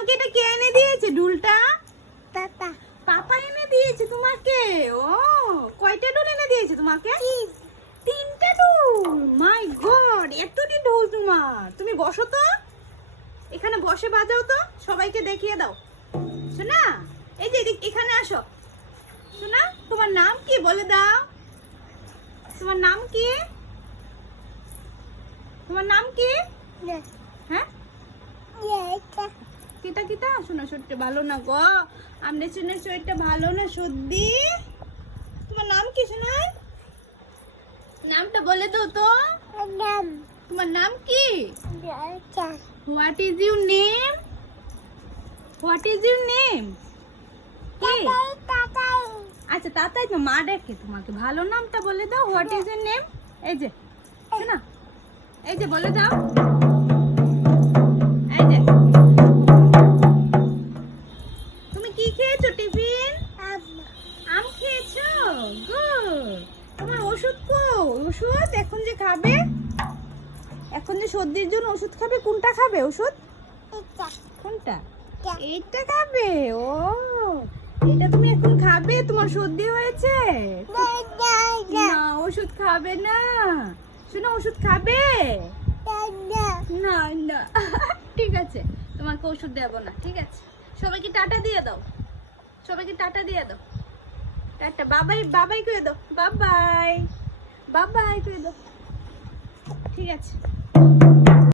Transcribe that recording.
তোমাকে এটা কে এনে দিয়েছে ডুলটা? পাপা। পাপা এনে দিয়েছে তোমাকে? ও কয়টা ডুল এনে দিয়েছে তোমাকে? তিনটা ডুল? মাই গড এতটি ডুল তোমার। তুমি বসো তো। এখানে বসে বাজাও তো। সবাইকে দেখিয়ে দাও। শোনা এই যে এখানে আসো। শোনা তোমার নাম কি বলে দাও। তোমার নাম কি? তোমার নাম কি? হ্যাঁ? কিতা কিতা শোনা শরীরটা ভালো না গো? আমরা শুনে শরীরটা ভালো না সর্দি? তোমার নাম কি শোনাই নামটা বলে দাও তো। নাম তোমার নাম কি? What is your name what is your name আচ্ছা তাতাই তো মা ডেকে তোমাকে। ভালো নামটা বলে দাও। হোয়াট ইজ ইউর নেম এই যে শোনা। এই যে বলে দাও। কি খেয়েছো টিফিন? আম খেয়েছো? গুড তোমার ওষুধ কো ওষুধ? এখন যে খাবে? এখন যে সর্দির জন্য ওষুধ খাবে কোনটা খাবে ওষুধ? কোনটা? এইটা খাবে? ও এটা তুমি এখন খাবে? তোমার সর্দি হয়েছে? না ওষুধ খাবে না। শোনো ওষুধ খাবে? না না। ঠিক আছে তোমাকে ওষুধ দেবো না ঠিক আছে? সবাইকে টাটা দিয়ে দাও। সবাইকে টাটা দিয়ে দাও। টাটা, বাবাই বাবাই করে দাও। বাবাই বাবাই করে দাও। ঠিক আছে।